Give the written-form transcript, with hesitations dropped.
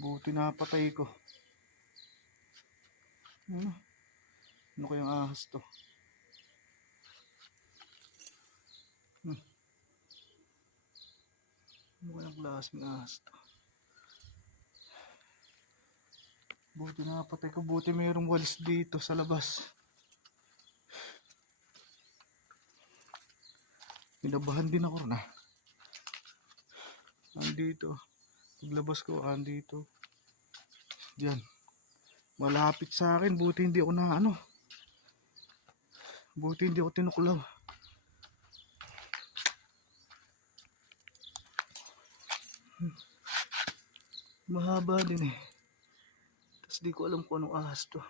Buti napatay ko. Ano kayang ahas to? Ano kayang klaseng ahas to? Buti napatay ko. Buti mayroong walis dito sa labas. Pinabahan din ako na. Andito. Paglabas ko, andito. Diyan. Malapit sa akin. Buti hindi ako na ano. Buti hindi ako tinuklaw. Mahaba din eh. Tapos di ko alam kung anong ahas to.